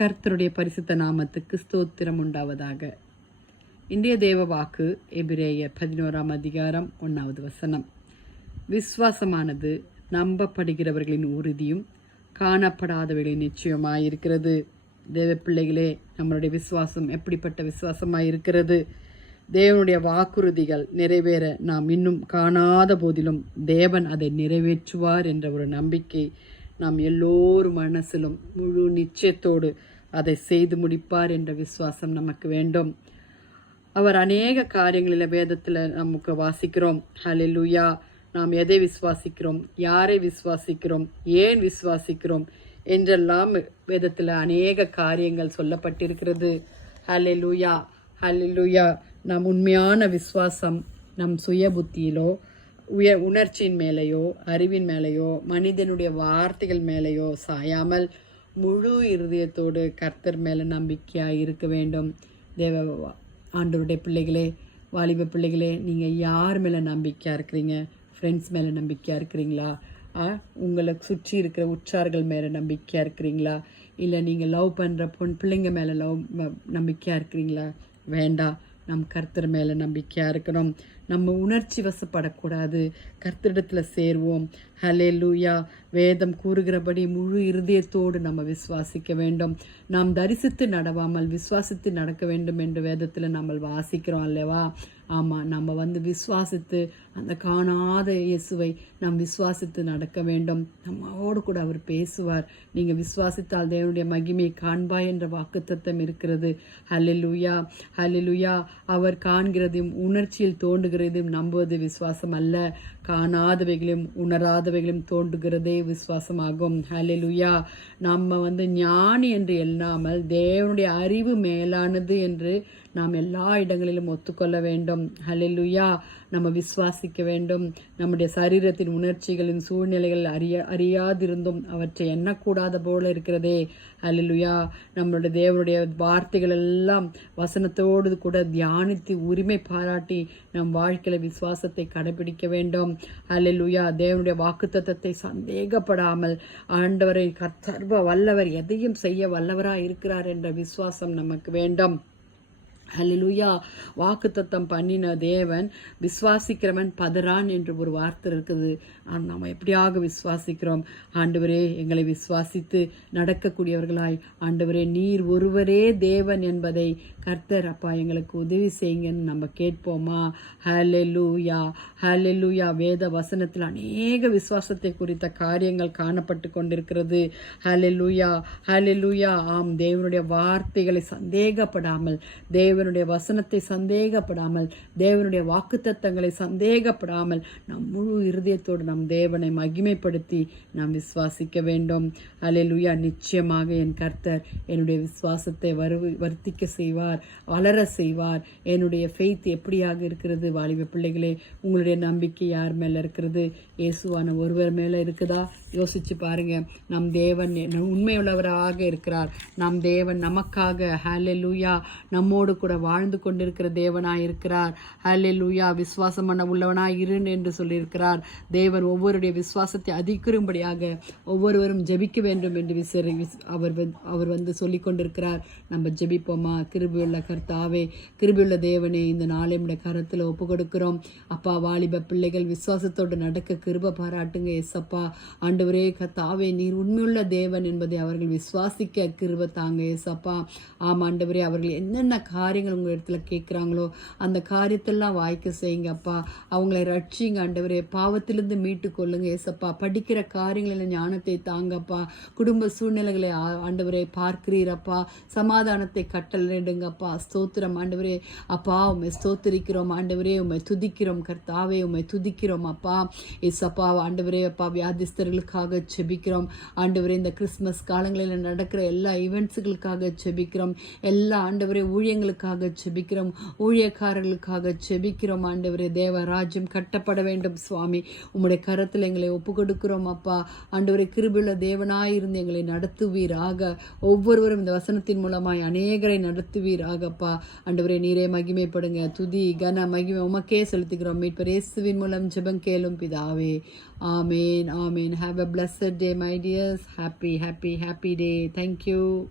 கர்த்தருடைய பரிசுத்த நாமத்துக்கு ஸ்தோத்திரம் உண்டாவதாக. இன்றைய தேவ வாக்கு எபிரேயர் 11ஆம் அதிகாரம் 1வது வசனம். விசுவாசமானது நம்பப்படுகிறவர்களின் உறுதியும் காணப்படாதவர்களின் நிச்சயமாயிருக்கிறது. தேவ பிள்ளைகளே, நம்மளுடைய விசுவாசம் எப்படிப்பட்ட விசுவாசமாயிருக்கிறது? தேவனுடைய வாக்குறுதிகள் நிறைவேற நாம் இன்னும் காணாத போதிலும் தேவன் அதை நிறைவேற்றுவார் என்ற ஒரு நம்பிக்கை நாம் எல்லோரும் மனசிலும் முழு நிச்சயத்தோடு அதை செய்து முடிப்பார் என்ற விசுவாசம் நமக்கு வேண்டும். அவர் அநேக காரியங்களில் வேதத்தில் நமக்கு வாசிக்கிறோம். ஹல்லேலூயா. நாம் எதை விசுவாசிக்கிறோம், யாரை விசுவாசிக்கிறோம், ஏன் விசுவாசிக்கிறோம் என்றெல்லாம் வேதத்தில் அநேக காரியங்கள் சொல்லப்பட்டிருக்கிறது. ஹல்லேலூயா, ஹல்லேலூயா. நம் உண்மையான விசுவாசம் நம் சுய புத்தியிலோ உணர்ச்சியின் மேலேயோ அறிவின் மேலேயோ மனிதனுடைய வார்த்தைகள் மேலேயோ சாயாமல் முழு இருதயத்தோடு கர்த்தர் மேலே நம்பிக்கையாக இருக்க வேண்டும். தேவ ஆண்டவருடைய பிள்ளைகளே, வாலிப பிள்ளைகளே, நீங்கள் யார் மேலே நம்பிக்கையாக இருக்கிறீங்க? ஃப்ரெண்ட்ஸ் மேலே நம்பிக்கையாக இருக்கிறீங்களா? உங்களை சுற்றி இருக்கிற உற்றார்கள் மேலே நம்பிக்கையாக இருக்கிறீங்களா? இல்லை நீங்கள் லவ் பண்ணுற பிள்ளைங்க மேலே நம்பிக்கையாக இருக்கிறீங்களா? வேண்டாம், நம் கர்த்தர் மேலே நம்பிக்கையாக இருக்கணும். நம்ம உணர்ச்சி வசப்படக்கூடாது. கர்த்தரிடத்தில் சேர்வோம். ஹல்லேலூயா. வேதம் கூறுகிறபடி முழு இருதயத்தோடு நம்ம விசுவாசிக்க வேண்டும். நாம் தரிசித்து நடவாமல் விசுவாசித்து நடக்க வேண்டும் என்று வேதத்தில் நம்ம வாசிக்கிறோம் அல்லவா? ஆமாம், நம்ம விசுவாசித்து அந்த காணாத இயேசுவை நாம் விசுவாசித்து நடக்க வேண்டும். நம்மோடு கூட அவர் பேசுவார். நீங்கள் விசுவாசித்தால் தேவனுடைய மகிமையை காண்பாய் என்ற வாக்குத்தத்தம் இருக்கிறது. ஹல்லேலூயா, ஹல்லேலூயா. அவர் காண்கிறதையும் உணர்ச்சியில் தோன்றுகிறதையும் நம்புவது விசுவாசம் அல்ல. காணாதவைகளையும் உணராதவைகளையும் தோன்றுகிறதே விசுவாசமாகும். ஹல்லேலூயா. நம்ம ஞானி என்று எண்ணாமல் தேவனுடைய அறிவு மேலானது என்று நாம் எல்லா இடங்களிலும் ஒத்துக்கொள்ள வேண்டும். ஹல்லேலூயா. நம்ம விசுவாசிக்க வேண்டும். நம்முடைய சரீரத்தின் உணர்ச்சிகளின் சூழ்நிலைகள் அறியாதிருந்தும் அவற்றை எண்ணக்கூடாத போல இருக்கிறதே. ஹல்லேலூயா. நம்மளுடைய தேவனுடைய வார்த்தைகள் எல்லாம் வசனத்தோடு கூட தியானித்து உரிமை பாராட்டி நம் வாழ்க்கையில விசுவாசத்தை கடைபிடிக்க வேண்டும். ஹல்லேலூயா. தேவனுடைய வாக்குத்தத்தத்தை சந்தேகப்படாமல் ஆண்டவரை சர்வ வல்லவர் எதையும் செய்ய வல்லவராய் இருக்கிறார் என்ற விசுவாசம் நமக்கு வேண்டும். ஹல்லேலூயா. வாக்குத்தத்தம் பண்ணின தேவன் விசுவாசிக்கிறவன் பதறான் என்று ஒரு வார்த்தை இருக்குது. நாம் எப்படியாக விசுவாசிக்கிறோம்? ஆண்டவரே, எங்களை விசுவாசித்து நடக்கக்கூடியவர்களாய், ஆண்டவரே நீர் ஒருவரே தேவன் என்பதை கர்த்தர் அப்பா எங்களுக்கு உதவி செய்யுங்கன்னு நம்ம கேட்போமா? ஹல்லேலூயா, ஹல்லேலூயா. வேத வசனத்தில் அநேக விசுவாசத்தை குறித்த காரியங்கள் காணப்பட்டு கொண்டிருக்கிறது. ஹல்லேலூயா, ஹல்லேலூயா. ஆம், தேவனுடைய வார்த்தைகளை சந்தேகப்படாமல், தேவனுடைய வசனத்தை சந்தேகப்படாமல், தேவனுடைய வாக்குத்தத்தங்களை சந்தேகப்படாமல் நம் முழு இருதயத்தோடு நம் தேவனை மகிமைப்படுத்தி நாம் விசுவாசிக்க வேண்டும். ஹல்லேலூயா. நிச்சயமாக என் கர்த்தர் என்னுடைய விசுவாசத்தை வர்த்திக்க செய்வார், வளர செய்வார். என்னுடைய ஃபெய்த் எப்படியாக இருக்கிறது? வாலிப பிள்ளைகளே, உங்களுடைய நம்பிக்கை யார் மேலே இருக்கிறது? இயேசுவான ஒருவர் மேலே இருக்குதா? யோசிச்சு பாருங்க. நம் தேவன் உண்மையுள்ளவராக இருக்கிறார். நம் தேவன் நமக்காக ஹல்லேலூயா நம்மோடு கூட வாழ்ந்து கொண்டிருக்கிற தேவனாய் இருக்கிறார். ஹல்லேலூயா. விசுவாசம் பண்ண உள்ளவனாய் இரு என்று சொல்லியிருக்கிறார். தேவன் ஒவ்வொருடைய விசுவாசத்தை அதிகரிக்கும்படியாக ஒவ்வொருவரும் ஜெபிக்க வேண்டும் என்று அவர் சொல்லிக் கொண்டிருக்கிறார். நம்ம ஜெபிப்போமா? கிருபையுள்ள கர்த்தாவே, கிருபையுள்ள தேவனே, இந்த நாளை நம்முடைய கரத்தில் ஒப்பு கொடுக்கிறோம். அப்பா, வாலிப பிள்ளைகள் விசுவாசத்தோடு நடக்க கிருபை பாராட்டுங்க ஏசப்பா. ஆண்டவரே கர்த்தாவே, நீர் உண்மையுள்ள தேவன் என்பதை அவர்கள் விசுவாசிக்க கிருபை தாங்க ஏசப்பா. ஆமாம் ஆண்டவரே, அவர்கள் என்னென்ன காரியங்கள் உங்கள் இடத்துல கேட்குறாங்களோ அந்த காரியத்தெல்லாம் வாய்க்க செய்யுங்க அப்பா. அவங்களை ரட்சிங்க ஆண்டவரே. பாவத்திலிருந்து மீட்டு கொள்ளுங்க ஏசப்பா. படிக்கிற காரியங்களில் ஞானத்தை தாங்கப்பா. குடும்ப சூழ்நிலைகளை ஆண்டவரே பார்க்கிறீரப்பா. சமாதானத்தை கட்டளையிடுங்கப்பா. ஸ்தோத்திரம் ஆண்டவரே. அப்பா, உம்மை ஸ்தோத்திரிக்கிறோம் ஆண்டவரே. உம்மை துதிக்கிறோம் கர்த்தாவே. உம்மை துதிக்கிறோம் அப்பா. ஏசப்பா ஆண்டவரே, அப்பா வியாதிஸ்தர்களுக்காக செபிக்கிறோம் ஆண்டவரே. இந்த கிறிஸ்மஸ் காலங்களில் நடக்கிற எல்லா ஈவெண்ட்ஸுகளுக்காக செபிக்கிறோம். எல்லா ஆண்டவரே ஊழியங்களுக்காக செபிக்கிறோம். ஊழியக்காரர்களுக்காக செபிக்கிறோம் ஆண்டவரே. தேவராஜ்யம் கட்டப்பட வேண்டும் சுவாமி. உம்முடைய கரத்தில் எங்களை ஒப்பு கொடுக்கிறோம் அப்பா. ஆண்டவரே, கிருபையுள்ள தேவனாயிருந்து எங்களை நடத்துவீராக. ஒவ்வொருவரும் இந்த வசனத்தின் மூலமாய் அநேகரை நடத்துவீராகப்பா. ஆண்டவரே, நீரே மகிமைப்படுங்க. துதி கன மகிமை உமக்கே செலுத்துகிறோம். மீட்பர் இயேசுவின் மூலம் ஜெபம் கேளும் பிதாவே. ஆமேன், ஆமேன். Have a blessed day, my dears. Happy day. Thank you.